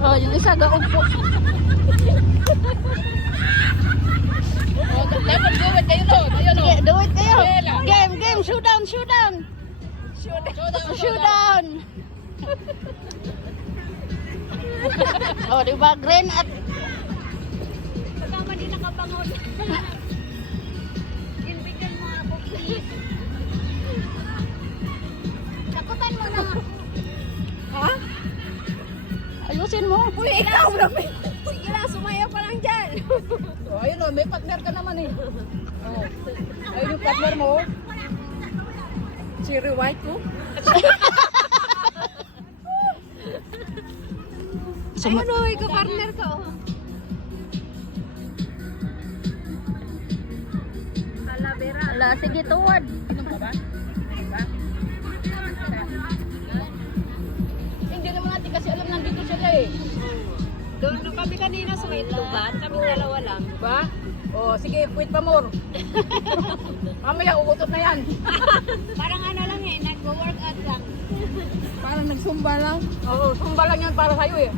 Oh, yung isa gaupo. Oh, dapat gawin kayo no. Ayun no. Do it kayo. Game, shoot down. Shoot down. Oh, di ba green at Pagkama din nakabangon. Ginbigyan mo ako, please. Takutan mo na. Ha? ayusin mo. Uy, ikaw na. Sige lang, sumayaw pa lang dyan. Oh, ayun no, may partner ka naman eh. Oh. Ayun yung partner mo. Cherry white ko. Ayun o, ikaw partner ka. Oh. Talavera. Ala, sige tuwad. Inom ka ba? Diba? Hindi naman natin kasi alam nandito sila eh. Doon nung kami kanina sa may lugar, kami dalawa lang. Diba? Oh, sige, wait pa more. Mamaya uutot na yan. Parang ano lang eh, nag-workout lang. Parang nagsumba lang. Oo, sumba lang yan para sa'yo eh.